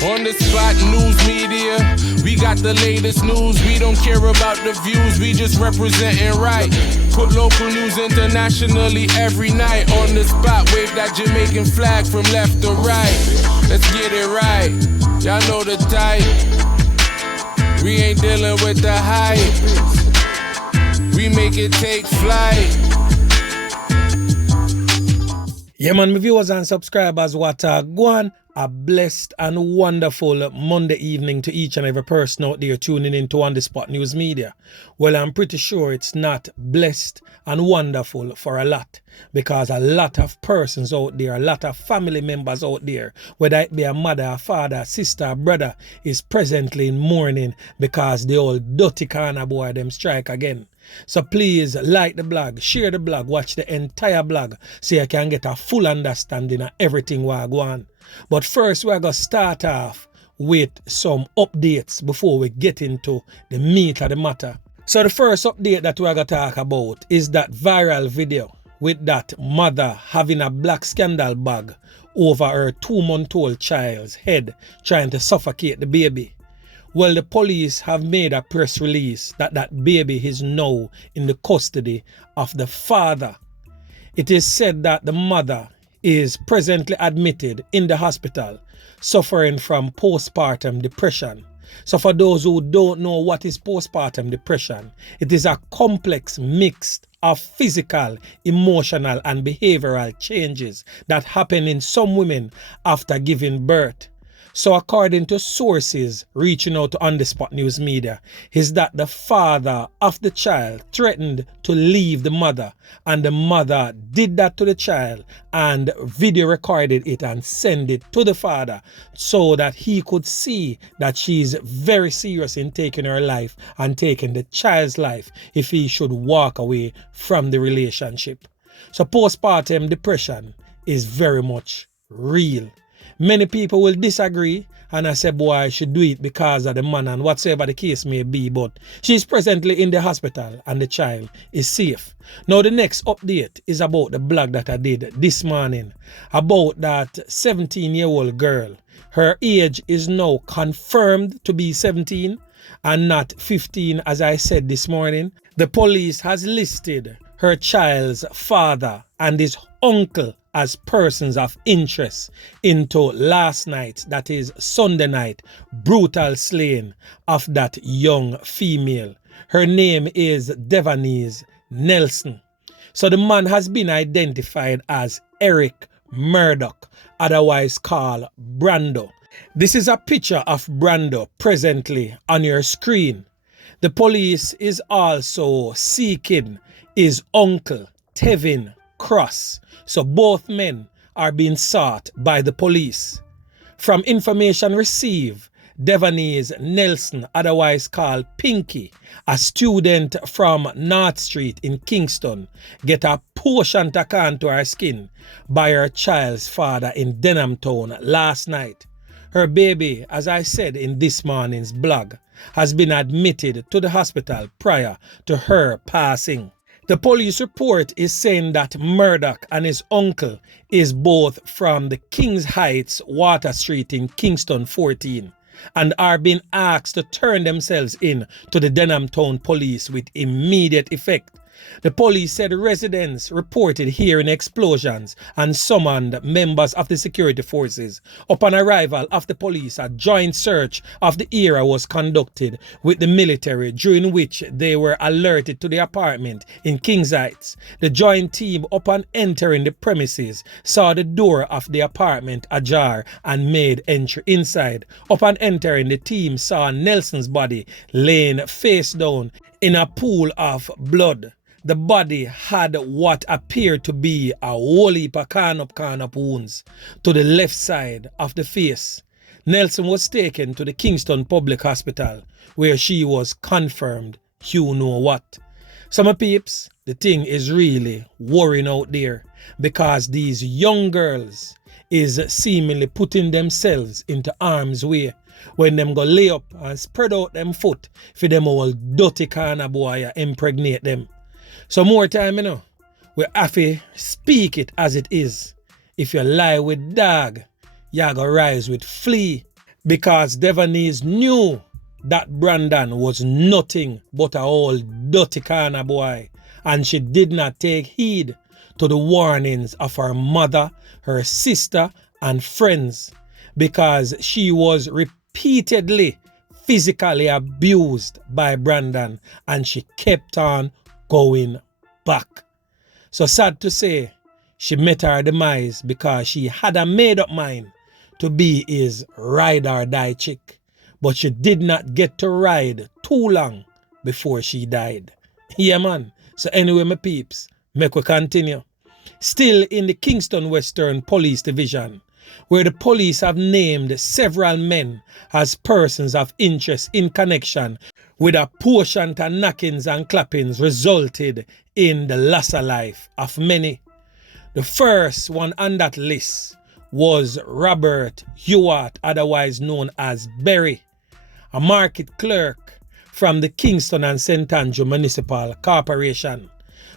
On the spot news media, we got the latest news. We don't care about the views, we just representing right. Put local news internationally every night. On the spot, wave that Jamaican flag from left to right. Let's get it right, y'all know the type. We ain't dealing with the hype. We make it take flight. Yeah man, my viewers and subscribers, what a go on. A blessed and wonderful Monday evening to each and every person out there tuning in to On The Spot News Media. Well, I'm pretty sure it's not blessed and wonderful for a lot, because a lot of persons out there, a lot of family members out there, whether it be a mother, a father, a sister, a brother, is presently in mourning because the old dirty corner boy them strike again. So please like the blog, share the blog, watch the entire blog so you can get a full understanding of everything what go on. But first we're going to start off with some updates before we get into the meat of the matter. So the first update that we're going to talk about is that viral video with that mother having a black scandal bag over her 2-month-old child's head trying to suffocate the baby. Well, the police have made a press release that that baby is now in the custody of the father. It is said that the mother is presently admitted in the hospital suffering from postpartum depression. So for those who don't know what is postpartum depression, it is a complex mix of physical, emotional and behavioral changes that happen in some women after giving birth. So according to sources reaching out to On The Spot News Media, is that the father of the child threatened to leave the mother, and the mother did that to the child and video recorded it and sent it to the father so that he could see that she's very serious in taking her life and taking the child's life if he should walk away from the relationship. So postpartum depression is very much real. Many people will disagree and I say, boy, I should do it because of the man and whatsoever the case may be, but she's presently in the hospital and the child is safe. Now the next update is about the blog that I did this morning about that 17-year-old girl. Her age is now confirmed to be 17 and not 15 as I said this morning. The police has listed her child's father and his uncle as persons of interest into last night, that is Sunday night, brutal slaying of that young female. Her name is Devanice Nelson. So the man has been identified as Eric Murdoch, otherwise called Brando. This is a picture of Brando presently on your screen. The police is also seeking his uncle, Tevin Cross. So both men are being sought by the police. From information received, Devanice Nelson, otherwise called Pinky, a student from North Street in Kingston, get a portion taken to her skin by her child's father in Denham Town last night. Her baby, as I said in this morning's blog, has been admitted to the hospital prior to her passing. The police report is saying that Murdoch and his uncle is both from the Kings Heights Water Street in Kingston 14 and are being asked to turn themselves in to the Denham Town police with immediate effect. The police said residents reported hearing explosions and summoned members of the security forces. Upon arrival of the police, a joint search of the area was conducted with the military, during which they were alerted to the apartment in Kings Heights. The joint team, upon entering the premises, saw the door of the apartment ajar and made entry inside. Upon entering, the team saw Nelson's body laying face down in a pool of blood. The body had what appeared to be a whole heap of corn-up wounds to the left side of the face. Nelson was taken to the Kingston Public Hospital where she was confirmed you know what. So my peeps, the thing is really worrying out there because these young girls is seemingly putting themselves into harm's way when them go lay up and spread out them foot for them all dirty corner boy impregnate them. So more time, we have to speak it as it is. If you lie with dog, you go rise with flea. because Devonese knew that Brandon was nothing but a old dirty corner boy, and she did not take heed to the warnings of her mother, her sister, and friends, because she was repeatedly physically abused by Brandon, and she kept on going back. So sad to say, she met her demise because she had a made up mind to be his ride or die chick, but she did not get to ride too long before she died. Yeah, man. So anyway, my peeps, make we continue. Still in the Kingston Western Police Division, where the police have named several men as persons of interest in connection with a portion of knockings and clappings resulted in the loss of life of many. The first one on that list was Robert Hewitt, otherwise known as Berry, a market clerk from the Kingston and St. Andrew Municipal Corporation.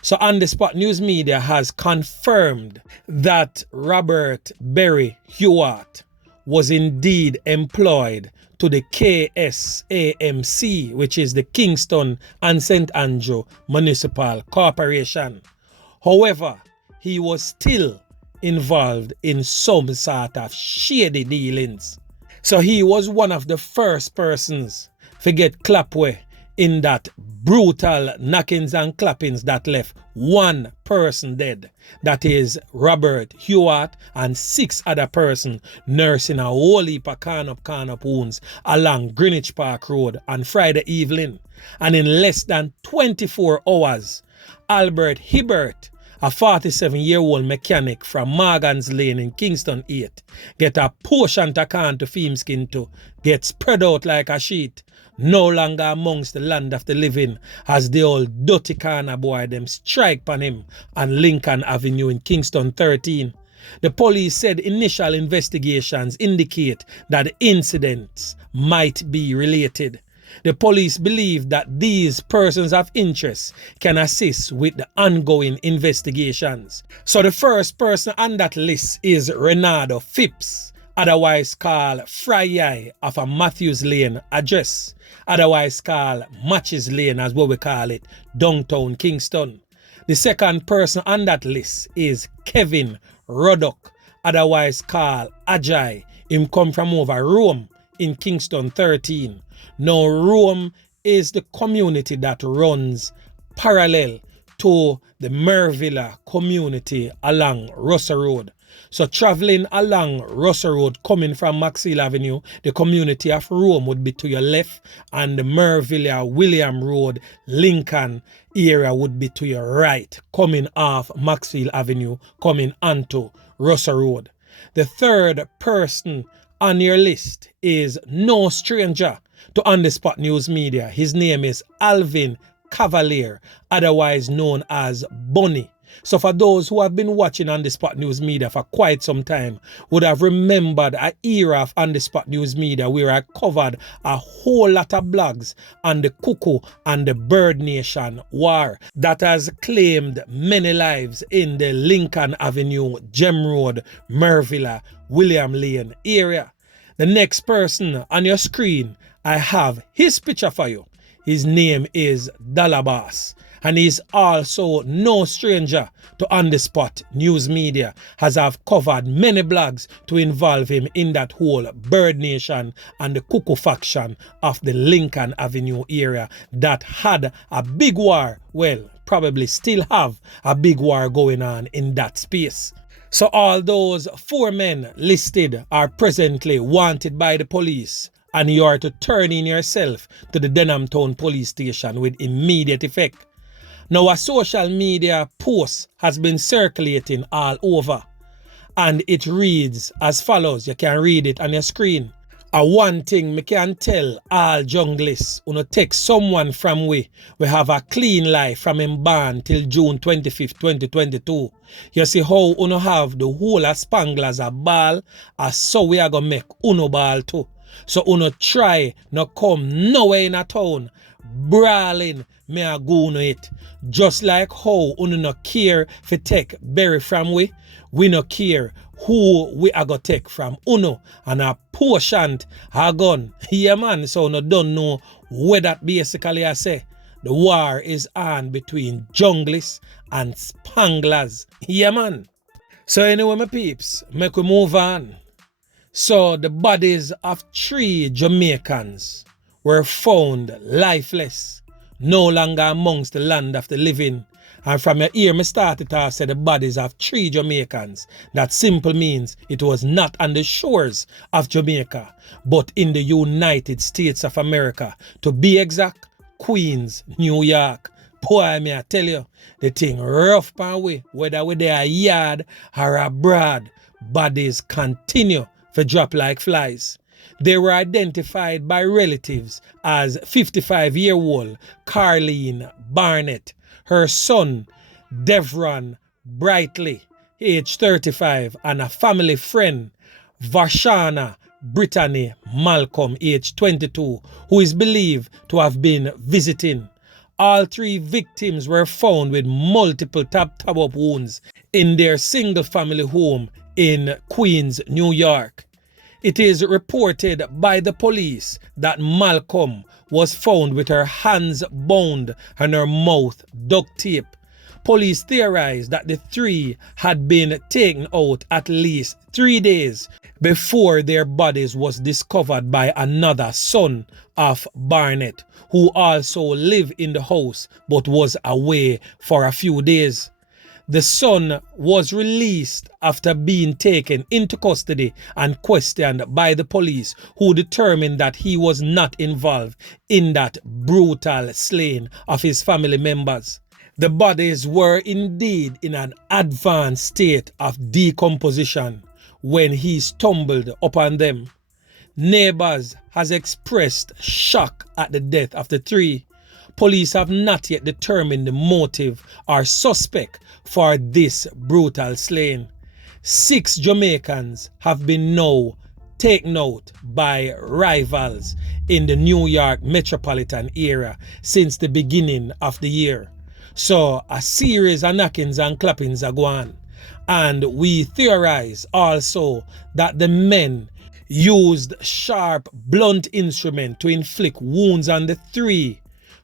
So On the Spot News Media has confirmed that Robert Berry Hewitt was indeed employed to the KSAMC, which is the Kingston and St. Andrew Municipal Corporation. However, he was still involved in some sort of shady dealings. So he was one of the first persons to get clapway in that brutal knockings and clappings that left one person dead. That is Robert Hewitt and 6 other persons nursing a whole heap of corn-up wounds along Greenwich Park Road on Friday evening. And in less than 24 hours, Albert Hibbert, a 47-year-old mechanic from Morgan's Lane in Kingston 8, get a portion to can to film skin to get spread out like a sheet, no longer amongst the land of the living, as the old dirty corner boy them strike on him on Lincoln Avenue in Kingston 13. The police said initial investigations indicate that the incidents might be related. The police believe that these persons of interest can assist with the ongoing investigations. So the first person on that list is Renado Phipps, otherwise called Fry of a Matthews Lane address, otherwise called Matches Lane as what we call it, downtown Kingston. The second person on that list is Kevin Ruddock, otherwise called Haji. Him come from over Rome in Kingston 13. Now Rome is the community that runs parallel to the Mervilla community along Russell Road. So traveling along Russell Road coming from Maxwell Avenue, the community of Rome would be to your left, and the Mervilla William Road Lincoln area would be to your right, coming off Maxwell Avenue, coming onto Russell Road. The third person on your list is no stranger to On the Spot News Media. His name is Alvin Cavalier, otherwise known as Bunny. So for those who have been watching On the Spot News Media for quite some time, would have remembered an era of On the Spot News Media where I covered a whole lot of blogs on the Cuckoo and the Bird Nation war that has claimed many lives in the Lincoln Avenue, Gem Road, Mervilla, William Lane area. The next person on your screen, I have his picture for you. His name is Dolla, and he's also no stranger to On the Spot News Media, as I've covered many blogs to involve him in that whole Bird Nation and the Cuckoo faction of the Lincoln Avenue area that had a big war, well, probably still have a big war going on in that space. So all those 4 men listed are presently wanted by the police, and you are to turn in yourself to the Denham Town Police Station with immediate effect. Now a social media post has been circulating all over, and it reads as follows. You can read it on your screen. One thing me can tell all junglists, uno take someone from we have a clean life from him born till June 25th, 2022. You see how uno have the whole of Spanglers a ball, as so we are gonna make uno ball too. So uno try no come nowhere in a town brawling me a go no it. Just like how uno no care for take Berry from we no care who we are going to take from Uno and a portion are gone. Yeah, man. So no don't know where that basically I say. The war is on between junglists and spanglers. Yeah, man. So anyway, my peeps, make we move on. So the bodies of 3 Jamaicans were found lifeless, no longer amongst the land of the living. And from here, me started to say the bodies of 3 Jamaicans. That simple means it was not on the shores of Jamaica, but in the United States of America. To be exact, Queens, New York. Boy, me I tell you, the thing rough pan way, whether we there a yard or abroad, bodies continue to drop like flies. They were identified by relatives as 55-year-old Carleen Barnett, her son Devron Brightly, age 35, and a family friend, Varshana Brittany Malcolm, age 22, who is believed to have been visiting. All 3 victims were found with multiple stab-up wounds in their single-family home in Queens, New York. It is reported by the police that Malcolm was found with her hands bound and her mouth duct tape. Police theorized that the 3 had been taken out at least 3 days before their bodies was discovered by another son of Barnett, who also lived in the house but was away for a few days. The son was released after being taken into custody and questioned by the police, who determined that he was not involved in that brutal slaying of his family members. The bodies were indeed in an advanced state of decomposition when he stumbled upon them. Neighbors has expressed shock at the death of the 3. Police have not yet determined the motive or suspect for this brutal slaying. 6 Jamaicans have been now taken out by rivals in the New York metropolitan area since the beginning of the year. So a series of knockings and clappings are going on. And we theorize also that the men used sharp, blunt instrument to inflict wounds on the 3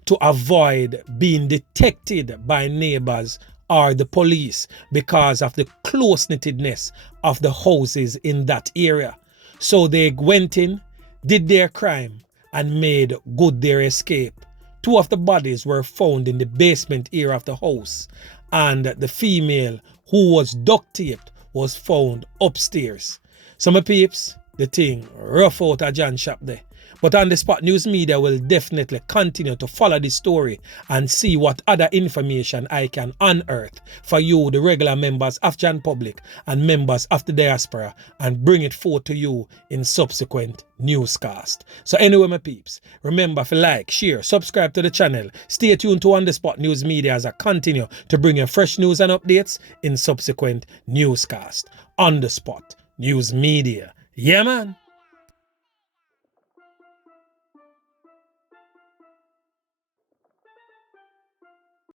to avoid being detected by neighbors or the police because of the close-knittedness of the houses in that area. So they went in, did their crime, and made good their escape. 2 of the bodies were found in the basement area of the house, and the female, who was duct taped, was found upstairs. So my peeps, the thing rough out a John shop there. But On The Spot News Media will definitely continue to follow the story and see what other information I can unearth for you, the regular members of John Public and members of the diaspora, and bring it forth to you in subsequent newscast. So anyway, my peeps, remember to like, share, subscribe to the channel. Stay tuned to On The Spot News Media as I continue to bring you fresh news and updates in subsequent newscast. On The Spot News Media. Yeah, man.